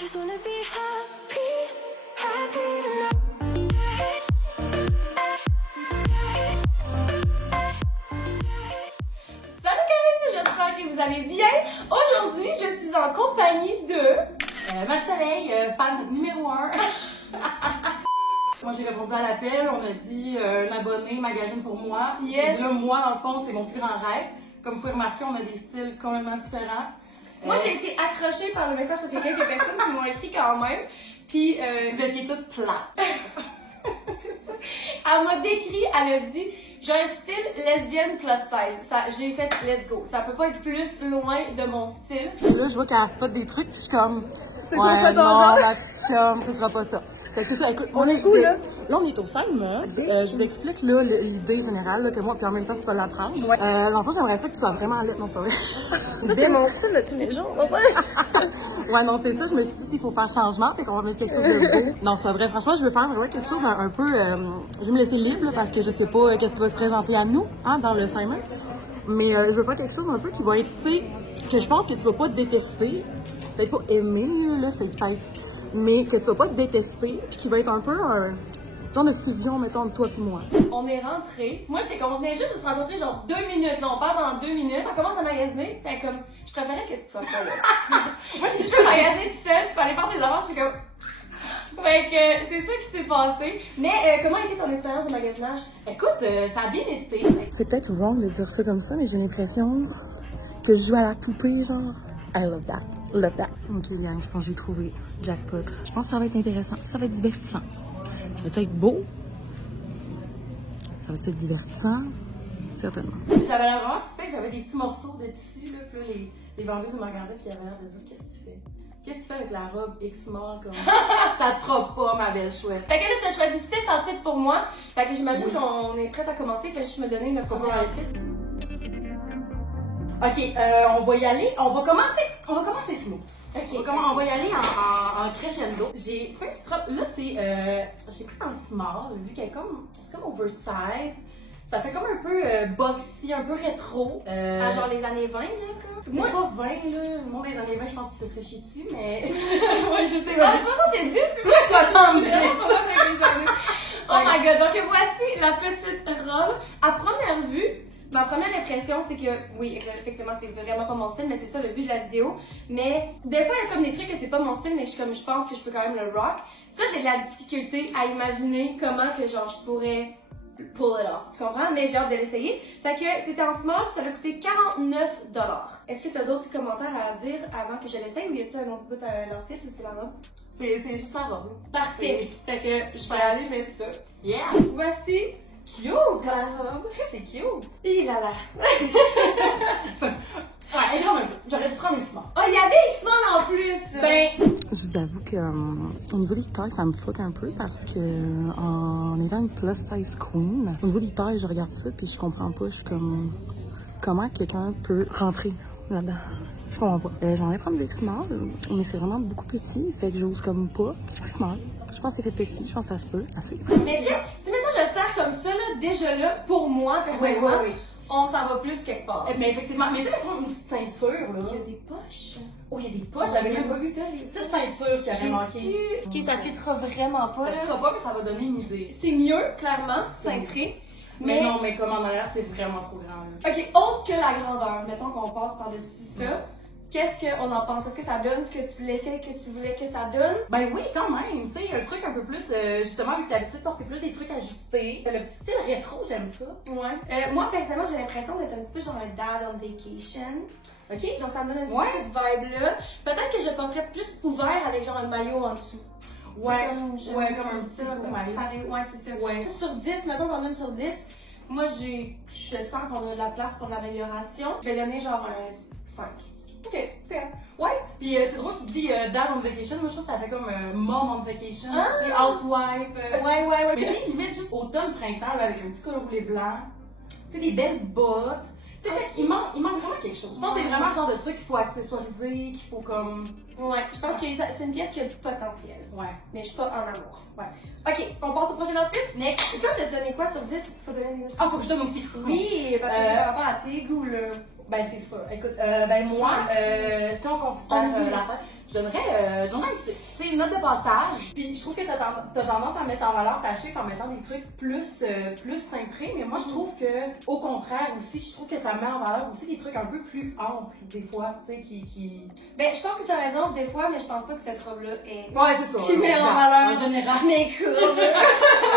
I just wanna be happy, happy tonight. Salut Caresse, j'espère que vous allez bien. Aujourd'hui, je suis en compagnie de... Marc-Soleil, fan numéro 1. Moi, j'ai répondu à l'appel, on a dit un abonné, magazine pour moi. Yes. J'ai dit là, moi, dans le fond, c'est mon plus grand rêve. Comme vous pouvez remarquer, on a des styles complètement différents. Moi, j'ai été accrochée par le message parce qu'il y a quelques personnes qui m'ont écrit quand même. Puis, Vous étiez toutes plates. c'est ça. Elle m'a décrit, elle a dit, j'ai un style lesbienne plus size. J'ai fait let's go. Ça peut pas être plus loin de mon style. Là, je vois qu'elle spot des trucs, puis je suis comme. C'est quoi pas ton non, genre? ma petite chum, ce sera pas ça. Fait que c'est ça, écoute, On est où, là? Là, on est au Simon. Je vous explique, là, l'idée générale, là, que moi, puis en même temps, tu vas l'apprendre. Ouais. Dans le fond, j'aimerais ça que tu sois vraiment lit. Non, c'est pas vrai. Ça, c'est mon style de tous les jours. Ouais, non, c'est ça. Je me suis dit, il faut faire changement, fait qu'on va mettre quelque chose de beau. Non, c'est pas vrai. Franchement, je veux faire vraiment quelque chose un peu. Je vais me laisser libre, là, parce que je sais pas qu'est-ce qui va se présenter à nous, hein, dans le Simon. Mais je veux faire quelque chose un peu qui va être, tu sais, que je pense que tu vas pas détester. Peut-être pas aimer, là, c'est peut-être. Mais que tu vas pas détester, puis qui va être un peu un genre de fusion, mettons, entre toi et moi. On est rentrés. Moi, j'étais comme, on venait juste de se rencontrer genre 2 minutes. Là, on parle pendant 2 minutes. On commence à magasiner. Fait comme, je préférais que tu sois pas là. Moi, je suis magasiner toute seule. Tu peux aller faire des affaires. J'étais comme... Fait que c'est ça qui s'est passé. Mais comment a été ton expérience de magasinage? Écoute, ça a bien été. C'est peut-être wrong de dire ça comme ça, mais j'ai l'impression que je joue à la poupée, genre. I love that. Love that. Ok, gang, je pense que j'ai trouvé jackpot. Je pense que ça va être intéressant. Ça va être divertissant. Ça va être beau. Ça va être divertissant. Certainement. J'avais l'air vraiment suspect que j'avais des petits morceaux de tissu, là. Puis là, les vendeuses me regardaient, puis ils avaient l'air de dire, qu'est-ce que tu fais? Qu'est-ce que tu fais avec la robe X-Mall, comme ça te fera pas, ma belle chouette. Fait que là, t'as choisi 6 outfits pour moi. Fait que j'imagine qu'on est prête à commencer. Fait que je me donner le premier outfit. Ok, on va y aller. On va commencer smooth. Ok. On va y aller en crescendo. J'ai pris une petite robe. Là, j'ai pris en small, vu qu'elle est comme, c'est comme oversized. Ça fait comme un peu boxy, un peu rétro. Ah, genre les années 20, là, quoi. Moi, pas 20, là. Moi, les années 20, je pense que ce serait chier dessus, mais. Ouais, je sais pas. Ah, 70, c'est Toi, 70. Oh my god, donc voici la petite robe. À première vue, ma première impression, c'est que, oui, effectivement, c'est vraiment pas mon style, mais c'est ça le but de la vidéo. Mais, des fois, il y a comme des trucs que c'est pas mon style, mais je pense que je peux quand même le rock. Ça, j'ai de la difficulté à imaginer comment que, genre, je pourrais pull it off. Tu comprends? Mais j'ai hâte de l'essayer. Fait que c'était en small, ça a coûté 49 $. Est-ce que tu as d'autres commentaires à dire avant que je l'essaye ou y a-t-il un autre bout à l'outfit ou c'est la robe? C'est juste la robe. Parfait. Fait que je vais aller mettre ça. Yeah! Voici Cute! la robe. C'est cute! Et là là. Ouais, elle est grande un peu. J'aurais dû prendre une small. Oh, il y avait X-Men en plus! Ben, Je vous avoue que au niveau des tailles, ça me fuck un peu parce que en étant une plus size queen, au niveau des tailles, je regarde ça puis je comprends pas. Je suis comme comment quelqu'un peut rentrer là-dedans. Je comprends pas. J'en ai prendre des small, mais c'est vraiment beaucoup petit, fait que j'ose comme pas. Je prends small. Je pense que c'est fait petit, je pense que ça se peut. Assez. Mais tiens, si maintenant je sers comme ça, là, déjà là, pour moi, personnellement, oui. on s'en va plus quelque part. Mais effectivement, mais tu sais, mettons une petite ceinture, là. Il y a des poches. Oh, il y a des poches, j'avais même pas vu ça. les Petite ceinture qui avait manqué. Ok, ça filtrera vraiment pas, Ça là. ne fera pas, mais ça va donner une idée. C'est mieux, clairement, cintré. Mais non, mais comme en arrière, c'est vraiment trop grand, là. Ok, autre que la grandeur, mettons qu'on passe par-dessus ça. Qu'est-ce qu'on en pense? Est-ce que ça donne ce que tu l'effet que tu voulais que ça donne? Ben oui, quand même. Tu sais, un truc un peu plus, justement, vu que t'as l'habitude de porter plus des trucs ajustés. Le petit style rétro, j'aime ça. Ouais. Moi, personnellement, j'ai l'impression d'être un petit peu genre un dad on vacation. Ok? Genre, ça me donne un petit peu cette vibe-là. Peut-être que je porterais plus ouvert avec genre un maillot en dessous. Ouais, Comme, ouais, comme un petit coup maillot. Ouais, c'est ça. Ouais. Sur 10, mettons qu'on donne sur 10, moi, je sens qu'on a de la place pour l'amélioration. Je vais donner genre un 5. Ok, fair. Ouais, puis c'est drôle, tu dis dad on vacation. Moi, je trouve que ça fait comme mom on vacation. Ah! Tu sais, housewife. Ouais. Mais tu sais, limite juste automne, printemps, là, avec un petit col roulé blanc. Tu sais, des belles bottes. Tu sais, il manque vraiment quelque chose. Je pense que c'est vraiment le genre de truc qu'il faut accessoiriser, qu'il faut comme. Ouais, je pense que c'est une pièce qui a du potentiel. Ouais. Mais je suis pas en amour. Ouais. Ok, on passe au prochain outfit. Next. Et toi, t'as donné quoi sur 10? Faut donner une note. Ah, faut que je donne aussi. Oui, parce que c'est par rapport à tes goûts, là. Ben, c'est sûr. Écoute, ben moi, si on considère la tête, Je donnerais un 6. Tu sais, une note de passage. Puis je trouve que t'as tendance à mettre en valeur ta shape en mettant des trucs plus cintrés. Mais moi, je trouve que, au contraire aussi, je trouve que ça met en valeur aussi des trucs un peu plus amples, des fois, tu sais, qui... Ben, je pense que t'as raison, des fois, mais je pense pas que cette robe-là est... Ouais, c'est ça. Qui met en valeur. En général. Mes courbes.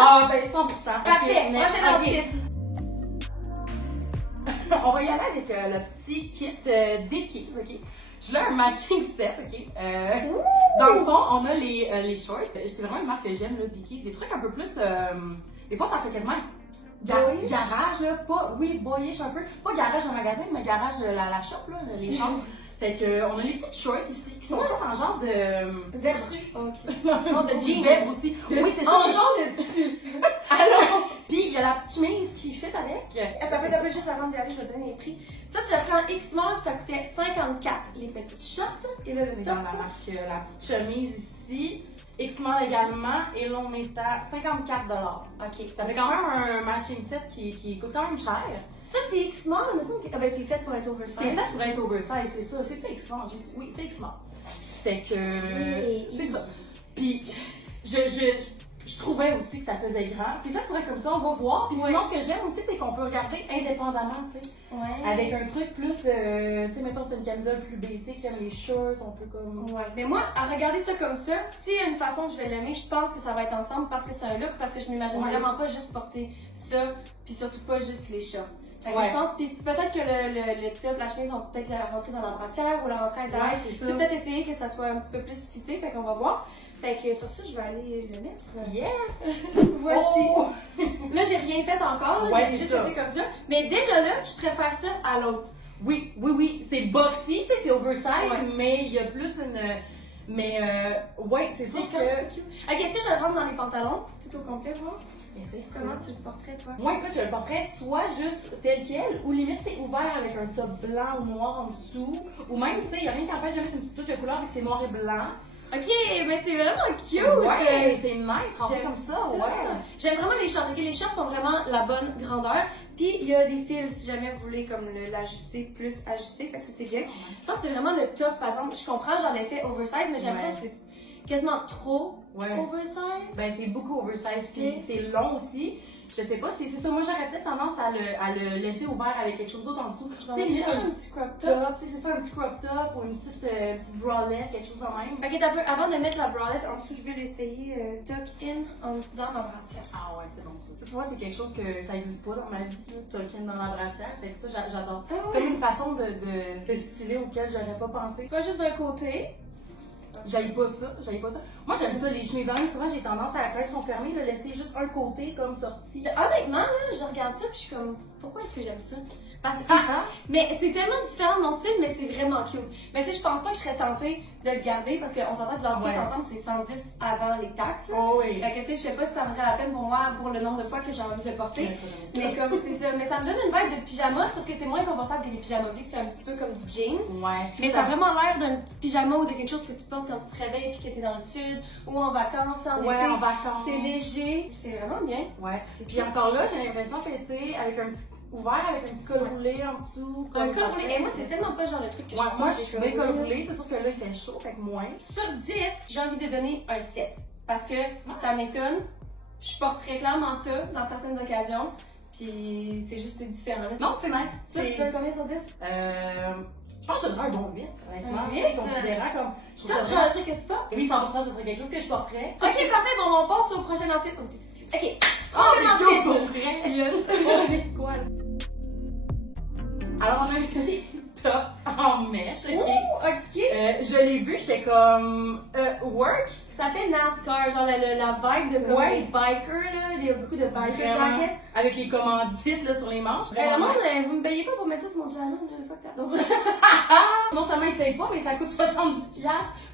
Ah, ben 100%. Parfait, moi j'ai Ok. l'enfit. On va y aller avec le petit kit Dickies, ok? Je voulais un matching set, ok? Dans le fond, on a les shorts. C'est vraiment une marque que j'aime, là, Dickies. Des trucs un peu plus... des fois, ça fait quasiment Boyish? garage, là. Pas, oui, boyish un peu. Pas garage de magasin, mais garage de la shop, là, les chambres. Fait que, on a les petites shorts ici, qui sont comme en genre de... Dessus. Ok. Non, de jeans. zèbre aussi. Oui, c'est ça. En genre de tissu. Alors... Puis, il y a la petite chemise qui fit avec. Attends, t'as juste avant d'y aller, je vais te donner les prix. Ça, c'est le prix en X-Mall, ça coûtait 54. Les petites shorts, et là, le Dans top. la marque, la petite chemise ici. X-Mall également. Et là, on est à 54 $. Ok. Ça fait quand même un matching set qui coûte quand même cher. Ça, c'est X-Mall, mais ça, ah ben, c'est fait pour être oversize. C'est fait pour être oversize, c'est ça. C'est-tu X-Mall? Oui, c'est X-Mall. Fait que... c'est ça. Puis, je trouvais aussi que ça faisait grand. C'est fait pour être comme ça, on va voir. Puis sinon, ce que j'aime aussi, c'est qu'on peut regarder indépendamment, tu sais. Ouais. Avec un truc plus, tu sais, mettons, c'est une camisole plus basic, comme les shorts, on peut comme... Ouais, mais moi, à regarder ça comme ça, s'il y a une façon que je vais l'aimer, je pense que ça va être ensemble parce que c'est un look, parce que je m'imagine vraiment pas juste porter ça, puis surtout pas juste les shorts. Fait que je pense, puis peut-être que le top, la chemise, vont peut-être la rentrer dans la brassière ou la rentrer à l'intérieur. Ouais, c'est ça. Je vais peut-être essayer que ça soit un petit peu plus fité, fait qu'on va voir. Fait que sur ça, je vais aller le mettre. Yeah! Voici. Oh! Là, j'ai rien fait encore, Ouais, j'ai c'est juste ça. fait comme ça. Mais déjà là, je préfère ça à l'autre. Oui, c'est boxy, tu sais, c'est oversize, Ouais. mais il y a plus une... Mais, ouais, c'est sûr que... Ok, est-ce que je le rentre dans les pantalons, tout au complet, moi? Mais c'est ça. Comment tu le porterais, toi? Moi, écoute, je le porterais soit juste tel quel, ou limite, c'est ouvert avec un top blanc ou noir en dessous, ou même, tu sais, il n'y a rien qui empêche de mettre une petite touche de couleur avec c'est noir et blanc. Ok, mais c'est vraiment cute! Ouais, c'est nice, rempli J'aime comme ça, ouais. J'aime vraiment les shorts. Ok, les shorts sont vraiment la bonne grandeur. Puis il y a des fils si jamais vous voulez comme l'ajuster plus ajusté. Fait que ça c'est bien. Je pense que c'est vraiment le top. Par exemple, je comprends genre l'effet oversize, mais j'aime ça c'est quasiment trop oversize. Ben, c'est beaucoup oversize, puis c'est long aussi. Je sais pas, c'est ça. Moi, j'aurais peut-être tendance à le laisser ouvert avec quelque chose d'autre en dessous. Tu sais, limite un petit crop top. tu sais, c'est ça, un petit crop top ou une petite bralette, quelque chose de même. Ok, t'as peu, avant de mettre la bralette en dessous, je vais l'essayer tuck in dans ma brassière. Ah ouais, c'est bon ça. Tu vois, c'est quelque chose que ça existe pas dans ma vie, tuck in dans la brassière. Fait que ça, j'adore. C'est comme une façon de styler auquel j'aurais pas pensé. Soit juste d'un côté. J'aille pas ça. Moi, j'aime ça, les chemises d'homme, souvent, j'ai tendance à, quand elles sont fermées, de laisser juste un côté comme sorti. Honnêtement, là, je regarde ça puis je suis comme, pourquoi est-ce que j'aime ça? Parce que c'est mais c'est tellement différent de mon style, mais c'est vraiment cute. Mais tu sais, je pense pas que je serais tentée de le garder parce qu'on s'entend que l'ensemble ensemble, c'est 110 avant les taxes. Oh oui. Fait que tu sais, je sais pas si ça vaudrait la peine pour moi pour le nombre de fois que j'ai envie de le porter. Mais comme c'est ça, mais ça me donne une vibe de pyjama, sauf que c'est moins confortable que les pyjamas vu que c'est un petit peu comme du jean. Ouais. Mais ça a vraiment l'air d'un petit pyjama ou de quelque chose que tu portes quand tu te réveilles puis que t'es dans le sud ou en vacances, en été. en vacances. C'est léger, c'est vraiment bien. Ouais. Puis encore là, j'ai l'impression que, tu sais, avec un petit ouvert avec un petit col roulé en dessous. Un col roulé. Et moi, c'est tellement pas genre le truc que moi, je suis bien col roulé. C'est sûr que là, il fait chaud, fait que moins. Sur 10, j'ai envie de donner un 7. Parce que ça m'étonne. Je porterais clairement ça dans certaines occasions. Puis c'est juste, c'est différent. Non, c'est nice. Tu donnes combien sur 10? Je pense que je donnerais un bon 8, honnêtement. Un 8? Considérant comme. Ça, c'est genre le truc que tu portes? Oui, 100%, ce serait quelque chose que je porterais. Ok, parfait. Bon, on passe au prochain outfit. Ok. Oh, c'est cute pour vrai! Yes. On dit quoi, là? Alors, on a un petit top en mèche, ok? Oh, ok. Je l'ai vu, j'étais comme. Work? Ça fait NASCAR, genre la vibe de comme Ouais. les bikers, là. Il y a beaucoup de biker Vraiment. jackets. Avec les commandites là, sur les manches. Le Vraiment monde, nice. vous me payez pas pour mettre ça sur mon channel, là. Fuck that. Non seulement ils payent pas, mais ça coûte 70$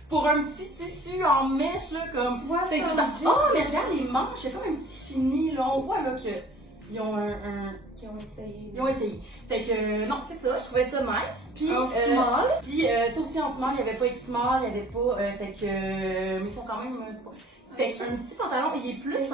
pour un petit tissu en mèche, là, comme. 70$. C'est tout. Oh, mais regarde les manches, il y a comme un petit fini, là. On voit, là, qu'ils ont Qui ont essayé. Ils ont essayé. Fait que, non, c'est ça, je trouvais ça nice. Puis, En small. Puis, ça aussi en small, il n'y avait pas X-small, il n'y avait pas. Fait que. Mais ils sont quand même. Fait qu'un petit pantalon, il est plus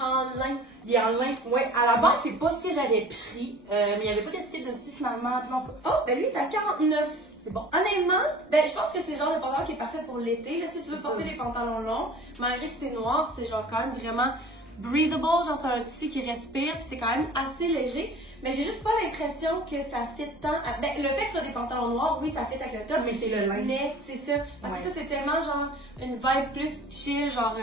en lin. Il est en lin. Ouais, à la base, c'est pas ce que j'avais pris. Mais il n'y avait pas d'étiquette dessus finalement. Puis, en tout cas, Oh, ben lui, il est à 49. C'est bon. Honnêtement, ben je pense que c'est le genre de pantalon qui est parfait pour l'été. Là, si tu veux porter des pantalons longs, malgré que c'est noir, c'est genre quand même vraiment breathable, genre c'est un tissu qui respire, puis c'est quand même assez léger. Mais j'ai juste pas l'impression que ça fit tant. Ben, le fait que ce soit des pantalons noirs, oui, ça fit avec le top. Mais c'est le linge. Mais c'est ça. Parce que ça, c'est tellement genre une vibe plus chill, genre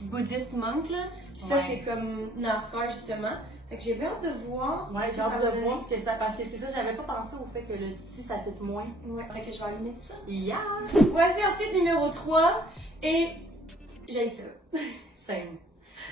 bouddhiste monk, là. Puis ça, c'est comme NASCAR, justement. Fait que j'ai bien hâte de voir. Ouais, j'ai hâte de voir ce que ça. Parce que c'est ça, j'avais pas pensé au fait que le tissu, ça fit moins. Ouais, fait que je vais allumer de ça. Yeah! Voici ensuite numéro 3. Et j'ai ça. Same.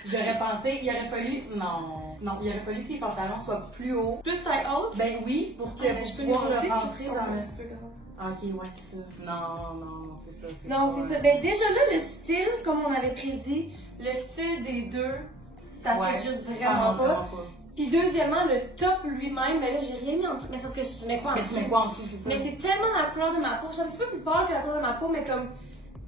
J'aurais pensé, il aurait fallu. Non, il aurait fallu que les pantalons soient plus hauts. Plus taille haute? Ben oui, pour que je peux pouvoir le les rentrer dans le. un petit peu grand. Ah, ok, ouais, c'est ça. Non, c'est ça. Non, c'est ça. Ben déjà là, le style, comme on avait prédit, le style des deux, ça fait juste vraiment pas. Puis deuxièmement, le top lui-même, ben là, j'ai rien mis en dessous. Mais c'est parce que je mets quoi en dessous? Mais tu mets quoi en dessous, c'est ça? Mais c'est tellement la couleur de ma peau. J'ai un petit peu plus peur que la couleur de ma peau, mais comme.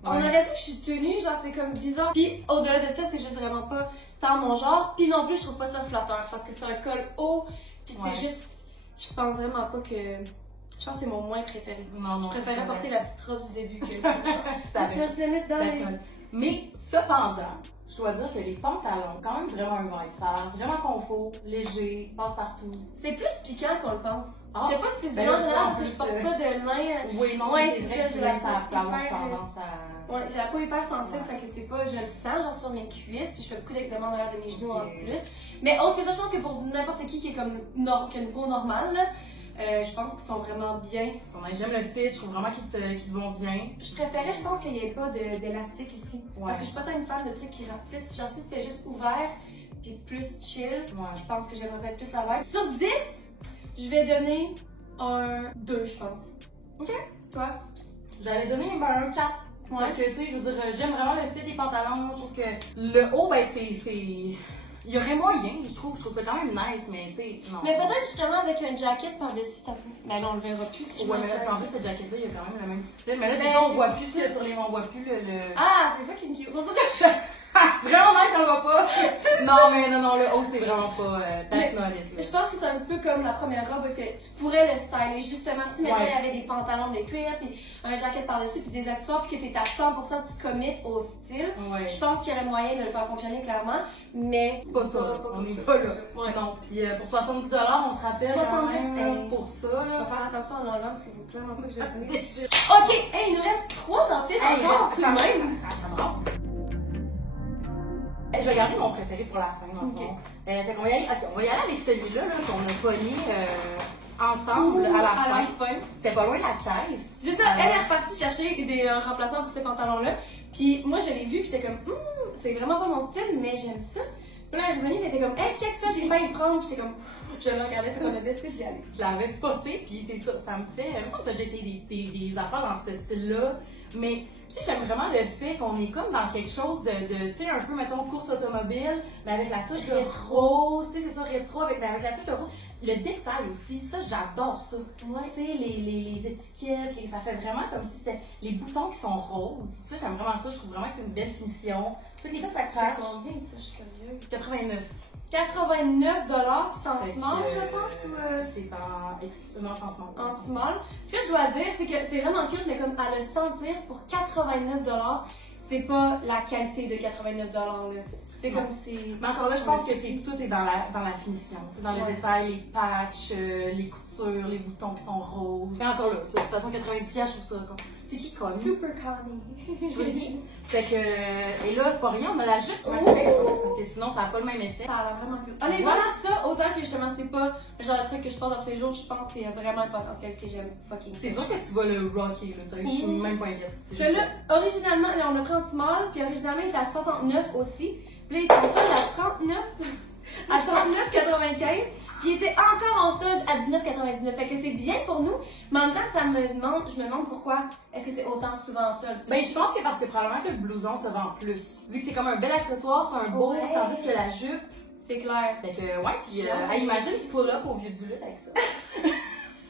On aurait dit que je suis tenue, genre c'est comme bizarre. Puis au-delà de ça, c'est juste vraiment pas tant mon genre. Puis non plus, je trouve pas ça flatteur parce que c'est un col haut. Puis c'est juste. Je pense vraiment pas que. Je pense que c'est mon moins préféré. Non, je préférais porter la petite robe du début que. C'est avec. Se mettre dans les... Mais cependant, je dois dire que les pantalons, quand même vraiment un vibe. Ça a l'air vraiment confort, léger, passe partout. C'est plus piquant qu'on le pense. Ah, je sais pas si c'est du ben général parce que je porte pas de lin. Oui, non, ouais, c'est vrai que j'ai la peau ça a tendance à. Ouais, j'ai la peau hyper sensible, fait que c'est pas. Je le sens genre sur mes cuisses, puis je fais beaucoup d'eczéma derrière de mes genoux en plus. Mais autre que ça, je pense que pour n'importe qui est comme qui a une peau normale, là, je pense qu'ils sont vraiment bien. J'aime le fit, je trouve vraiment qu'ils te vont bien. Je préférais, je pense qu'il n'y ait pas d'élastique ici. Parce que je suis pas tant une fan de trucs qui rapetissent. Genre si c'était juste ouvert, puis plus chill, je pense que j'aimerais peut-être plus la vibe. Sur 10, je vais donner un 2, je pense. Ok. Toi? J'allais donner un 4. Ouais. Parce que, tu sais, je veux dire, j'aime vraiment le fit des pantalons. Je trouve que le haut, ben, c'est. Il y aurait moyen, je trouve ça quand même nice, mais tu sais, non. Mais peut-être justement avec un jacket par-dessus ta peau. Mais non, on le verra plus si je ouais, mais là, en plus, cette jacket-là, il y a quand même le même style. Mais là, c'est ça, on voit plus sur les. On voit plus le. Ah, c'est fucking cute. Vraiment nice, ça va pas. Non, mais non, le haut, c'est vraiment pas. That's not it. Je pense que c'est un petit peu comme la première robe parce que tu pourrais le styler. Justement, si maintenant il y avait des pantalons de cuir, puis un jacket par-dessus, puis des accessoires, puis que t'es à 100% tu commit au style, je pense qu'il y aurait moyen de le faire fonctionner clairement. Mais c'est pas ça. On n'est pas là. Non, puis pour 70$, on se rappelle quand même pour ça. Là. Je vais faire attention en enlevant parce qu'il faut clairement pas que je le Ok, hey, il nous reste 3 outfits encore tout de même. Ça brasse. Je vais garder mon préféré pour la fin, dans le fond. Fait qu'on va y aller, on va y aller avec celui-là qu'on a pogné ensemble à la fin. C'était pas loin de la caisse. Juste ça, elle est repartie chercher des remplacements pour ces pantalons-là. Puis moi, je l'ai vu, puis j'étais comme, c'est vraiment pas mon style, mais j'aime ça. Puis là, elle est revenue, elle était comme, hey, check ça, j'ai failli le prendre. Puis j'étais comme, je le regardais, fait qu'on a décidé d'y aller. Je l'avais spotté, puis c'est ça, ça me fait. Il me semble que t'as déjà essayé des affaires dans ce style-là, mais. Tu sais, j'aime vraiment le fait qu'on est comme dans quelque chose de tu sais, un peu, mettons, course automobile, mais avec la touche de rose, tu sais, c'est ça, rétro, avec la touche de rose. Le détail aussi, ça, j'adore ça. Tu sais, les étiquettes, ça fait vraiment comme si c'était les boutons qui sont roses. Ça, j'aime vraiment ça, je trouve vraiment que c'est une belle finition. Ça, ça crache. Combien ça, je suis curieuse? 89. 89$, puis c'est en small, je pense, ou c'est en... Non, c'est en small. En small. Ce que je dois dire, c'est que c'est vraiment cute, mais comme à le sentir, pour 89$, c'est pas la qualité de 89$, là. C'est comme si... Mais encore là, je pense que tout est dans la finition. Tu sais, dans les détails, les patchs, les coutures, les boutons qui sont roses. Et encore là, de toute façon, 90$, je trouve ça. C'est qui Connie? Super Connie. Je vois qui. Fait que, et là, c'est pas rien, on a la jupe pour parce que sinon, ça n'a pas le même effet. Ça a l'air vraiment cute. Honnêtement, ça, autant que justement, c'est pas le genre de truc que je porte dans tous les jours, je pense qu'il y a vraiment un potentiel que j'aime fucking. C'est sûr que tu vas le rocker, là, je suis même pas inquiète. Celui-là, originalement, là, on l'a pris en small, puis originalement, il était à 69 aussi. Puis là, il était en solde à 39,95. Qui était encore en solde à 19,99. Fait que c'est bien pour nous, mais en même temps, je me demande pourquoi est-ce que c'est autant souvent en solde. Ben, je pense que parce que probablement que le blouson se vend plus. Vu que c'est comme un bel accessoire, c'est un beau, tandis que la jupe, c'est clair. Fait que, ouais, puis imagine pull-up au vieux du lutte avec ça.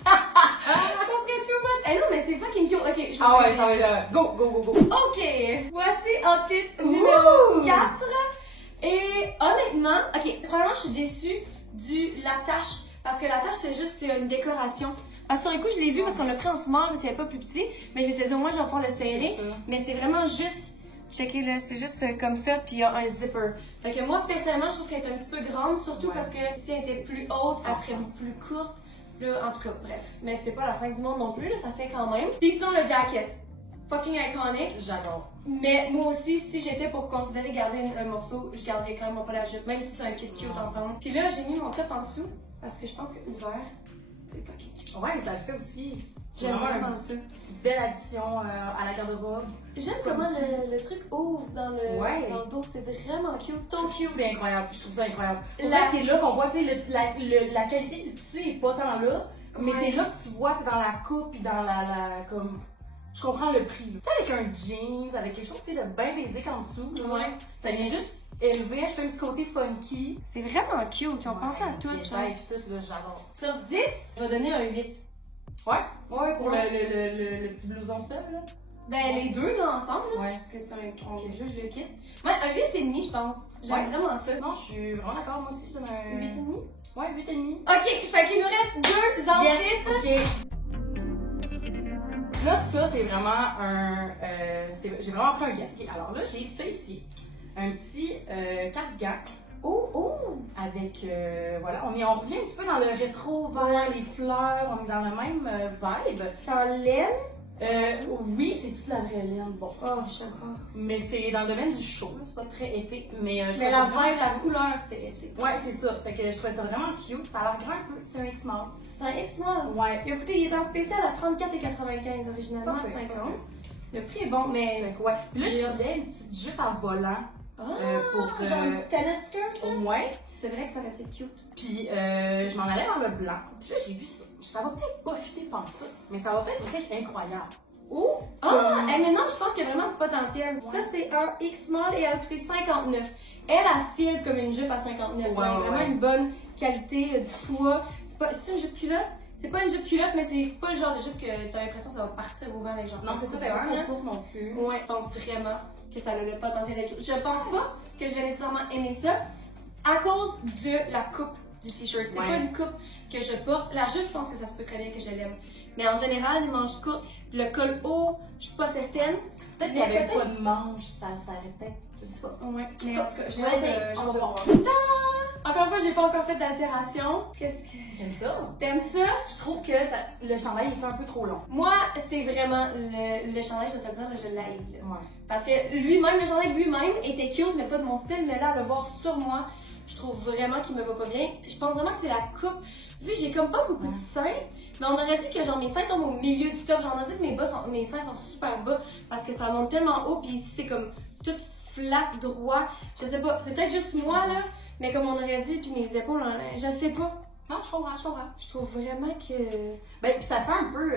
Parce que too much. Eh non, mais c'est fucking cute. Ok, je ah ouais, ça va être go. Ok, voici outfit numéro 4. Et honnêtement, ok, probablement je suis déçue l'attache, parce que l'attache c'est une décoration. Parce que sur un coup, je l'ai vu parce qu'on l'a pris en small, parce qu'il n'y avait pas plus petit. Mais je m'étais dit, au moins, je vais pouvoir le serrer. Mais c'est vraiment juste, checkez là, c'est juste comme ça, puis il y a un zipper. Fait que moi, personnellement, je trouve qu'elle est un petit peu grande, surtout parce que si elle était plus haute, elle serait plus courte. Là, en tout cas, bref. Mais c'est pas la fin du monde non plus, là, ça fait quand même. Puis sinon, le jacket. Fucking iconic. J'adore. Mais moi aussi, si j'étais pour considérer garder un morceau, je garderais clairement pas la jupe, même si c'est un kit cute ensemble. Puis là, j'ai mis mon top en dessous, parce que je pense que ouvert, c'est fucking cute. Ouais, mais ça le fait aussi. J'aime vraiment ça. Belle addition à la garde-robe. J'aime comment le truc ouvre dans le dos, c'est vraiment cute. So cute. C'est incroyable, je trouve ça incroyable. Là, c'est là qu'on voit, tu sais, la qualité du tissu est pas tant là, mais c'est là que tu vois, tu sais, dans la coupe puis dans comme... Je comprends le prix. Tu sais, avec un jeans, avec quelque chose, tu sais, de bien basic en dessous, là, ça vient juste élever, je fais un petit côté funky. C'est vraiment cute, ils ont pensé à tout. Tout, là, j'adore. Sur 10, je vais donner un 8. Ouais, pour le petit blouson seul, là. Ben, les deux, là, ensemble, là, Ouais. parce que c'est un juge le kit. Ouais, un 8,5, je pense. J'aime vraiment ça. Non, je suis vraiment d'accord, moi aussi, je donne un... 8,5? Ouais, 8,5. Ok, fait qu'il nous reste deux outfits. Yes, ok. Là, ça, c'est vraiment j'ai vraiment pris un guess. Alors là, j'ai ça ici. Un petit cardigan. Avec, voilà, on revient un petit peu dans le rétro vert, les fleurs, on est dans le même vibe. C'est en laine. Oui, c'est toute la vraie laine, bon. Oh, je pense. Mais c'est dans le domaine du chaud, là, c'est pas très été. Mais la vibe, la couleur, c'est été. Ouais, c'est ça. Fait que je trouvais ça vraiment cute. Ça a l'air grand un peu. C'est un X-Small. C'est un X-Small. Ouais. Écoutez, il est en spécial à 34,95, originalement à 50. Le prix est bon, mais. Fait que ouais. Puis là, je voulais une petite jupe à volant. Pour genre une petite tennis skirt, là. Ouais. C'est vrai que ça aurait été cute. Puis je m'en allais dans le blanc. Puis là, j'ai vu ça. Ça va peut-être pas fitter pantoute, mais ça va peut-être aussi être incroyable. Mais non, je pense qu'il y a vraiment du potentiel. Ouais. Ça, c'est un X-Small et elle a coûté 59. Elle file comme une jupe à 59. Ouais, vraiment une bonne qualité du poids. C'est une jupe culotte? C'est pas une jupe culotte, mais c'est pas le genre de jupe que t'as l'impression que ça va partir au vent les gens. Non, c'est ça, t'as pas court non plus. Ouais, je pense vraiment que ça a le potentiel d'être. Je pense pas que je vais nécessairement aimer ça à cause de la coupe du t-shirt. C'est pas une coupe que je porte. La jupe, je pense que ça se peut très bien que je l'aime. Mais en général, les manches courtes, le col haut, je suis pas certaine. Peut-être qu'il y avait pas de manches, ça aurait peut-être. Je sais pas. Ouais, mais en tout cas, j'ai on va voir. Encore une fois, j'ai pas encore fait d'altération. Qu'est-ce que. J'aime ça. T'aimes ça? Je trouve que le chandail est un peu trop long. Moi, c'est vraiment le chandail, je vais te dire, je l'haïs. Ouais. Parce que lui-même, le chandail lui-même était cute, mais pas de mon style. Mais là, à le voir sur moi, je trouve vraiment qu'il me va pas bien. Je pense vraiment que c'est la coupe. Vu que j'ai comme pas beaucoup de seins, mais on aurait dit que genre mes seins tombent au milieu du top. Genre on aurait dit que mes seins sont super bas parce que ça monte tellement haut, puis ici c'est comme tout flat, droit. Je sais pas, c'est peut-être juste moi là, mais comme on aurait dit, puis mes épaules, je sais pas. Non, je comprends. Je trouve vraiment que. Ben, puis ça fait un peu,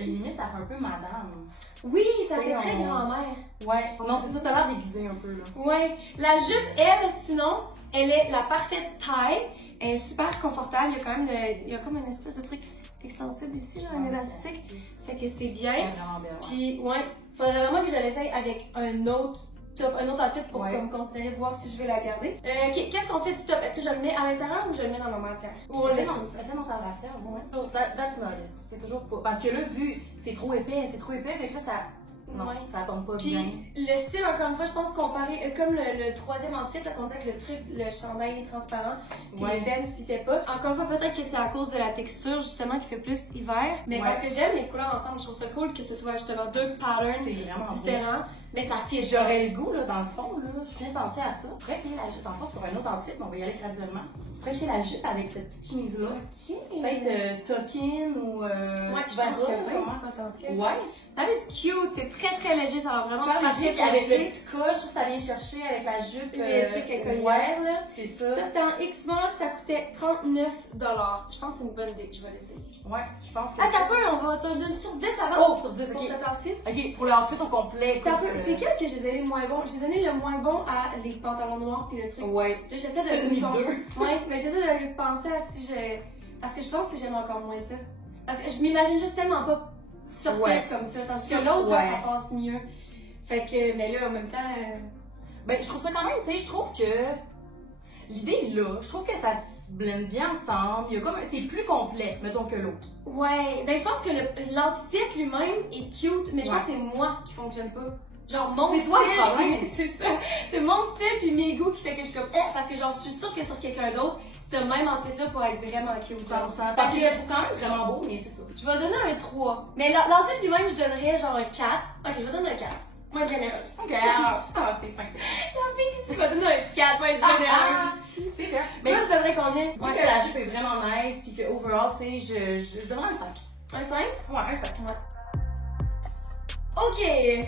limite, ça fait un peu madame. Oui, ça fait très grand-mère. Ouais. Non, c'est ça, t'as l'air déguisée un peu, là. Ouais. La jupe, elle, sinon, elle est la parfaite taille. Elle est super confortable. Il y a quand même il y a comme une espèce de truc extensible ici, là, un élastique. Fait que c'est bien. Vraiment bien. Puis, ouais, faudrait vraiment que je l'essaye avec un autre top, un autre outfit pour comme considérer, voir si je vais la garder. Qu'est-ce qu'on fait du top? Est-ce que je le mets à l'intérieur ou je le mets dans ma brassière? Ou on le laisse comme ça? C'est dans ta brassière, ouais. That's not it. C'est toujours pas. Parce que là, vu, c'est trop épais, fait que là, ça. Non, ça tombe pas bien. Puis le style, encore une fois, je pense comparé, comme le troisième outfit, là, qu'on disait que le truc, le chandail est transparent, puis les veines ne fitaient pas. Encore une fois, peut-être que c'est à cause de la texture, justement, qui fait plus hiver. Mais parce que j'aime les couleurs ensemble, je trouve ça cool que ce soit justement deux patterns différents. Mais ça fit. J'aurais le goût, là, dans le fond, là, je viens de penser à ça. Je pourrais essayer la jupe, en fait, pour un autre outfit, mais on va y aller graduellement. Je pourrais essayer la jupe avec cette petite chemise-là. Ok. Peut-être tuck-in ou je pense qu'il y a vraiment du potentiel. Ouais. That is cute, c'est très très léger, ça va vraiment super léger, avec le petit col, je trouve que ça vient chercher avec la jupe. Les trucs écolières, là. C'est ça. Ça, c'était en X-Small, ça coûtait 39 $. Je pense que c'est une bonne idée, je vais l'essayer. Ouais, je pense que. Ah, t'as peur, on va te donner sur 10 avant. Oh, sur 10, pour ok. cet outfit. Ok, pour l'outfit au complet. T'as peur, c'est quel que j'ai donné le moins bon? J'ai donné le moins bon à les pantalons noirs puis le truc. Ouais. J'essaie de. T'as mis deux. Ouais, mais j'essaie de penser à si je. Parce que je pense que j'aime encore moins ça. Parce que je m'imagine juste tellement pas sortir comme ça. Tandis que l'autre, genre, ça passe mieux. Fait que, mais là, en même temps. Ben, je trouve ça quand même, tu sais, je trouve que l'idée est là. Je trouve que se blende bien ensemble. Il y a comme, c'est plus complet, mettons, que l'autre. Ouais, ben je pense que l'outfit lui-même est cute, mais je pense que c'est moi qui fonctionne pas. Genre mon C'est style, toi le problème. c'est ça. C'est mon style puis mes goûts qui fait que je suis comme parce que genre je suis sûre que sur quelqu'un d'autre, ce même outfit-là pourrait être vraiment cute. Parce que je le trouve quand même vraiment beau, mais c'est ça. Je vais donner un 3. Mais l'outfit lui-même, je donnerais genre un 4. Ok, je vais donner un 4. Moi, généreuse. Ok, ah, c'est fin, c'est La fille, je vais donner un 4. Moi, généreuse. C'est fair. Mais toi, tu donnerais combien? Moi, que la jupe est vraiment nice, puis que overall, tu sais, je donnerais un 5. Un 5? Ouais, un 5. Ouais. Ok,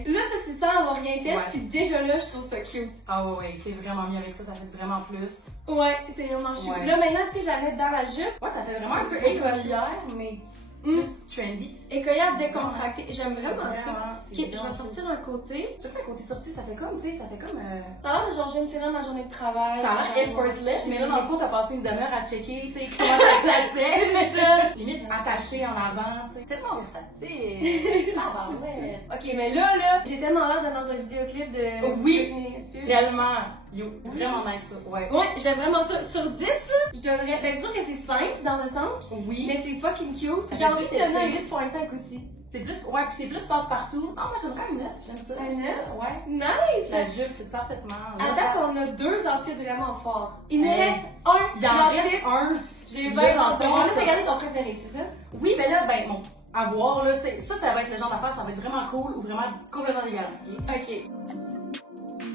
là ça c'est sans avoir rien fait, Ouais. pis déjà là je trouve ça cute. Ah ouais, c'est vraiment mieux avec ça, ça fait vraiment plus. Ouais, c'est vraiment chou. Ouais. Là maintenant, est-ce que je la mets dans la jupe? Ouais, ça fait vraiment un peu écolière, mais plus trendy. Écolière décontractée. J'aime vraiment ça. C'est Ok, je vais sortir un côté. Surtout à côté sorti, ça fait comme, tu sais, ça fait comme. Ça a l'air de genre je viens de finir ma journée de travail. Ça a l'air effortless, mais là, dans le fond, t'as passé une demi-heure à checker, tu sais, comment ça plaçait. C'est ça. Limite attaché en avant. C'est tellement versatile. Ah, ouais. Ok, mais là, j'ai tellement l'air d'être dans un vidéoclip de Oui. Britney Spears. Réellement, yo, vraiment nice ça, ouais. Ouais, j'aime vraiment ça. Sur 10, là, je donnerais. Ben, c'est sûr que c'est simple dans le sens, Oui. mais c'est fucking cute. Ça J'ai fait envie de plus donner un épais. 8.5 aussi. C'est plus, ouais, puis c'est plus passe-partout. Ah, moi, j'aime quand même 9, j'aime ça. Un 9? Ouais. Nice! La jupe fit parfaitement. À date, on a 2 outfits vraiment forts. Il me Hey. reste un. Il en reste un. J'ai Le 20 menton, On va c'est- regarder ton préféré, c'est ça? Oui, mais là, ben, bon, à voir, là, ça va être le genre d'affaire, ça va être vraiment cool ou vraiment complètement dégueulasse. Ok? Ok.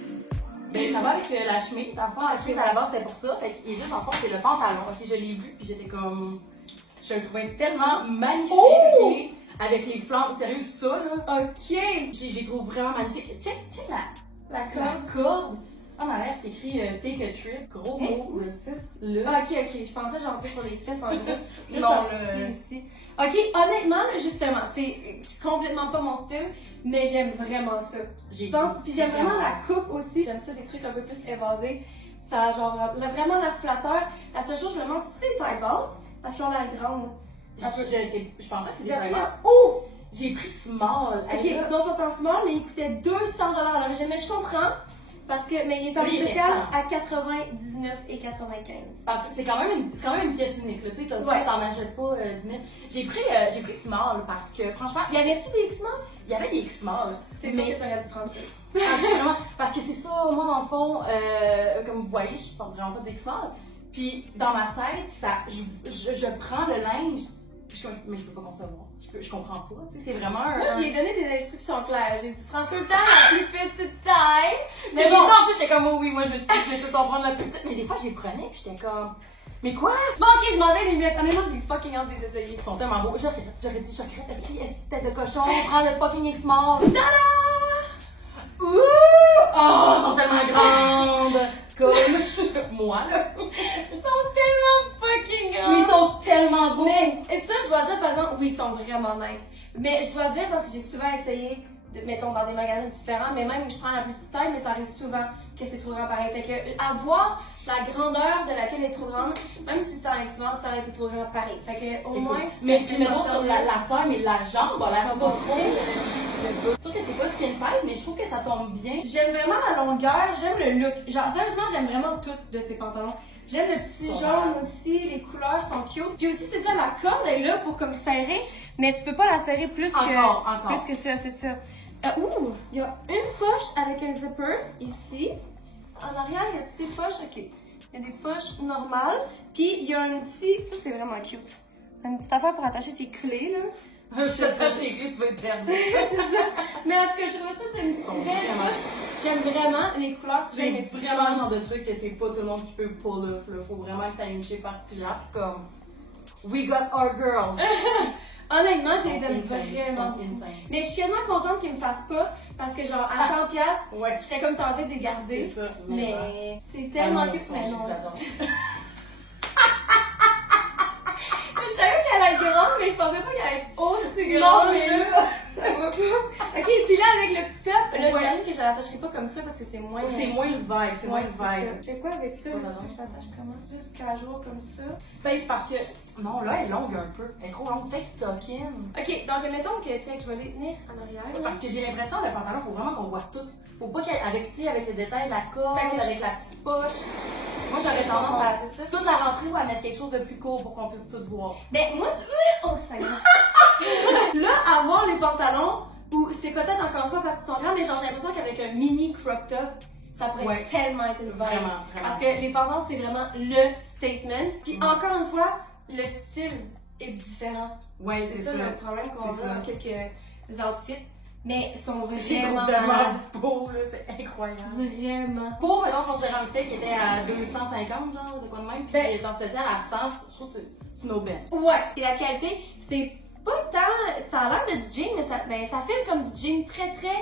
Ben, ça va avec la chemise. Dans le fond, la chemise à la base, c'était pour ça. Fait que, et juste, en fond, c'est le pantalon. Ok, je l'ai vu, puis j'étais comme. Je le trouvais tellement magnifique. Oh! Ok, avec les flammes. Sérieux, ça, là. Ok. J'ai trouvé vraiment magnifique. Check La la corde. corde. En arrière, c'est écrit Take a trip. Gros Hey, mot. où ça? Le. Ah, ok, ok. Je pensais genre sur les fesses en gros. Là, Non, ça, le- c'est ici. Ok, honnêtement, là, justement, c'est complètement pas mon style, mais j'aime vraiment ça. J'ai Puis j'aime vraiment la coupe aussi. J'aime ça, des trucs un peu plus évasés. Ça, genre, vraiment la flatteur. La seule chose, je me demande si c'est des tailles basses, parce qu'ils ont l'air grandes. Je pensais que c'était Puis, vraiment. oh! J'ai pris small. Ok, Hey, là, donc ils sont en small, mais il coûtait 200 à l'origine. Mais je comprends, parce que, mais il est en Oui, mais spécial ça- à 99 et 95. Parce que c'est quand même une pièce unique, là. Tu sais, t'as ça, Ouais. t'en achètes pas 10 000. J'ai pris small parce que, franchement, Y avait-tu des X-Men? il y avait des small. C'est sûr que t'aurais dû prendre ça. Absolument. Parce que c'est ça, moi, dans le fond, comme vous voyez, je porte vraiment pas de small. Puis, dans ma tête, je prends le linge, puis mais je peux pas concevoir. Je comprends pas. Tu sais, c'est vraiment un. Moi, j'ai donné des instructions claires. J'ai dit, prends tout le temps la plus petite taille. Mais Mais bon, bon, en plus, j'étais comme, oh oui, moi, je me suis dit, je vais tout en prendre la petite. Mais des fois, je les prenais, puis j'étais comme, mais quoi? bon, ok, je m'en vais les mettre. Honnêtement, j'ai fucking hâte de les essayer. Ils sont tellement beaux. J'aurais dit, est-ce que tête de cochon, prends le fucking X-Small. Tada! Ouh! Oh, elles sont tellement grandes! Comme moi, là. Ils sont tellement fucking grands. Ils sont tellement beaux! Mais, et ça, je dois dire, par exemple, oui, ils sont vraiment nice. Mais je dois dire, parce que j'ai souvent essayé, mettons, dans des magasins différents, mais même je prends la plus petite taille, mais ça arrive souvent que c'est trop grand pareil. Fait que, avoir la grandeur de laquelle elle est trop grande, même si c'est un X-Men, ça aurait été trop grand pareil. Fait que, au moins, mais c'est puis mettons sur la taille, mais la jambe a l'air Ça pas va trop. Je trouve que c'est pas skin tight, mais je trouve que ça tombe bien. J'aime vraiment la longueur, j'aime le look. Genre, sérieusement, j'aime vraiment tout de ces pantalons. J'aime le petit Sont jaune nice. aussi, les couleurs sont cute. Puis aussi, c'est ça, la corde est là pour comme serrer, mais tu peux pas la serrer plus Encore. plus que ça, c'est ça. Ouh, il y a une poche avec un zipper ici. En arrière, il y a des poches, ok. Il y a des poches normales. Puis il y a un petit, ça c'est vraiment cute. Une petite affaire pour attacher tes clés, là. Je t'attache les clés, tu vas être perdre. C'est ça. Mais en tout cas, je trouve ça, c'est une sont belle vraiment- poche. J'aime vraiment les couleurs. C'est vraiment le genre de truc que c'est pas tout le monde qui peut pull off, là. Faut vraiment que t'aies une shape particulière, pis comme, we got our girl. Honnêtement, je Ils les sont aime insane, ils vraiment. sont insane. Mais je suis quasiment contente qu'ils me fassent pas parce que genre à 100 piastres, Ouais. j'étais comme tentée de les garder. C'est ça, Mais c'est tellement cute, mais non. J'adore. Je savais qu'elle allait être grande, mais je pensais pas qu'elle allait être aussi Non, grande. mais là. Ça va pas. Ok, puis là avec le petit top, là Ouais. j'imagine que je l'attacherai pas comme ça parce que c'est moins... C'est moins le vibe, c'est moins le vibe. Je fais quoi avec ça? Pas Est-ce besoin. que je l'attache comment? Juste casual comme ça. Space parce que. Non, là, elle est longue un peu. Elle est trop longue. Peut-être token. Ok, donc mettons que, tiens, je vais les tenir en arrière. Parce que j'ai l'impression, le pantalon, faut vraiment qu'on voit tout. Faut pas qu'avec, tu sais, avec le détail, la corde, Fait que avec la petite poche. Moi, j'aurais tendance Ouais, à c'est ça. tout la rentrer ou à mettre quelque chose de plus court pour qu'on puisse tout voir. Ben, moi, oh, ça y est. Là, avoir les pantalons, ou c'est peut-être encore une fois parce qu'ils sont grands, mais genre, j'ai l'impression qu'avec un mini crop top, ça pourrait Ouais. tellement être une vibe. Vraiment. Parce que les pantalons, c'est vraiment le statement. Puis encore une fois, le style est différent. Ouais, C'est ça le problème qu'on C'est voit ça. dans quelques outfits. Mais ils sont J'ai vraiment vraiment beau, là, c'est incroyable. Vraiment. Pour, maintenant, qu'on s'est rendu qui était à 250, genre, de quoi de même, puis Ben- il est en spécial à 100, je trouve que c'est une aubaine. Ouais. Et la qualité, c'est pas tant. Ça a l'air de du jean, mais ça file comme du jean très très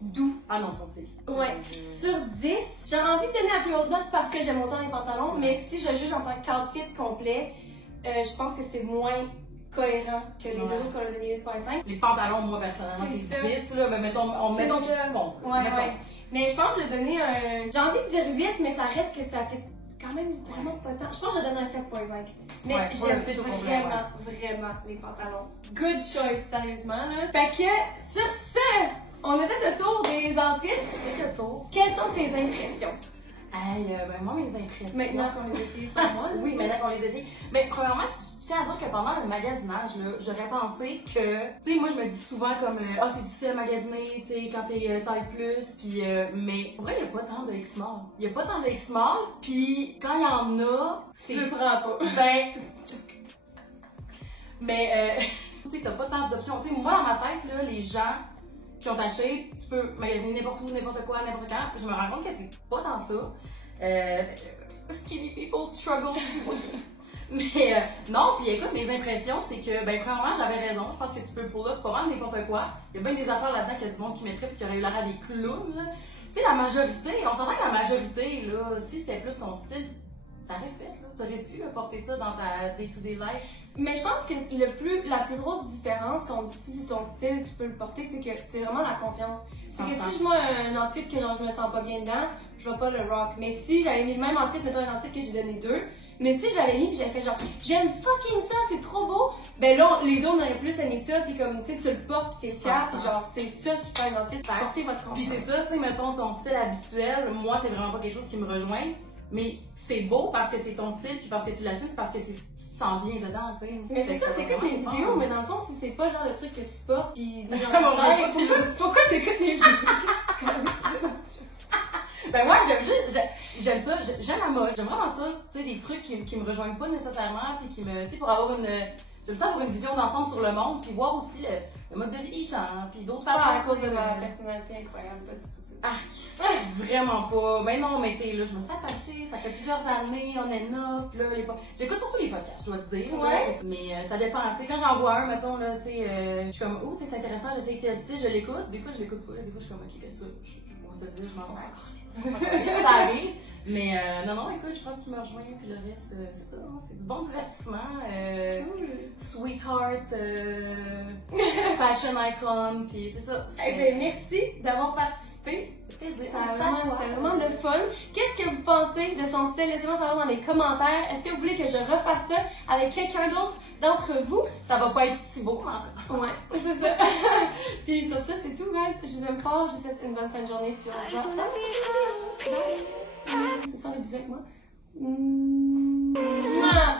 doux. Ah non, ça c'est. Ouais. Sur 10, j'aurais envie de donner la plus haute note parce que j'aime autant les pantalons, mais si je juge en tant qu'outfit complet, je pense que c'est moins cohérent que les Ouais. deux, comme les 8.5. Les pantalons, moi, personnellement, C'est c'est 10, là, mais mettons tout ça. ce fond. Ouais, mettons. ouais. Mais je pense que je vais donner un. J'ai envie de dire 8, mais ça reste que ça fait quand même vraiment pas tant. Je pense que je vais donner un 7.5. Mais Ouais, pour le j'aime fit au complet, vraiment les pantalons. Good choice, sérieusement. Là. Fait que, sur ce, on a fait le tour des outfits. Faites le tour. Quelles sont tes impressions? Hey, ben moi, mes impressions. Maintenant qu'on les essaye sur moi. Oui, maintenant qu'on les essaye. Mais premièrement, je tiens à dire que pendant le magasinage, là, j'aurais pensé que, tu sais, moi je me dis souvent comme, ah, c'est difficile à magasiner, tu sais, quand t'es taille plus, puis, mais pour vrai, il n'y a pas tant de X-Mall. Il n'y a pas tant de X-Mall, puis quand il y en a, c'est. Tu le prends pas. Ben. Mais, tu sais, t'as pas tant d'options. Tu sais, moi, dans ma tête, là, les gens qui ont acheté, tu peux magasiner n'importe où, n'importe quoi, n'importe quand. Je me rends compte que c'est pas tant ça. Skinny people struggle. Mais non, puis écoute, mes impressions, c'est que, ben, premièrement, j'avais raison. Je pense que tu peux pull up pas mal n'importe quoi. Il y a bien des affaires là-dedans qu'il y a du monde qui mettrait puis qui aurait eu l'air à des clowns, là. Tu sais, la majorité, on s'entend que la majorité, là, si c'était plus ton style, ça aurait fait, là. T'aurais pu porter ça dans ta day-to-day life. Mais je pense que la plus grosse différence quand on dit si c'est ton style, tu peux le porter, c'est que c'est vraiment la confiance. C'est que si je mets un outfit que genre, je me sens pas bien dedans, je vais pas le rock. Mais si j'avais mis le même outfit, mettons un outfit que j'ai donné 2, mais si j'avais mis pis j'avais fait genre j'aime fucking ça, c'est trop beau, ben là les deux on aurait plus aimé ça, pis comme tu sais tu le portes pis t'es fier, pis genre c'est ça qui fait un outfit, porter votre confiance. Puis c'est ça, tu sais, mettons ton style habituel, moi c'est vraiment pas quelque chose qui me rejoint, mais c'est beau parce que c'est ton style, puis parce que tu l'assumes, puis parce que tu te sens bien dedans, tu sais. Mais c'est ça, t'écoutes mes vidéos, mais dans le fond, si c'est pas genre le truc que tu portes, pis Ça m'en va pas, pourquoi t'écoutes mes vidéos? Ben moi j'aime ça, j'aime la mode, j'aime vraiment ça, tu sais, des trucs qui me rejoignent pas nécessairement, puis qui me, tu sais, pour avoir j'aime ça avoir une vision d'ensemble sur le monde, puis voir aussi le mode de vie des gens, puis d'autres façons. Pas à cause de ma personnalité incroyable, pas du tout, c'est ça. Vraiment pas. Mais non, mais tu sais, là, je me suis attachée, ça fait plusieurs années, on est neuf, là, j'écoute surtout les podcasts, je dois te dire. Ouais. Là, mais ça dépend, tu sais, quand j'en vois un, mettons, là, tu sais, je suis comme, oh, c'est intéressant, j'essaie de tester, je l'écoute. Des fois, je l'écoute pas, là, des fois, je suis comme, ok, ben ça, on se dit, je m'en sers. Ça arrive. Mais non, écoute, je pense qu'il me rejoint, puis le reste, c'est ça, hein, c'est du bon divertissement. Sweetheart, fashion icon, puis c'est ça. Eh ben, merci d'avoir participé. C'était vraiment le fun. Qu'est-ce que vous pensez de son style? Laissez-moi savoir dans les commentaires. Est-ce que vous voulez que je refasse ça avec quelqu'un d'autre d'entre vous? Ça va pas être si beau, mais en tout cas. Ouais, c'est ça. Puis sur ça, c'est tout, guys. Je vous aime fort. Je vous souhaite une bonne fin de journée. Puis on se voit. C'est ça le bisou avec moi. Mouah.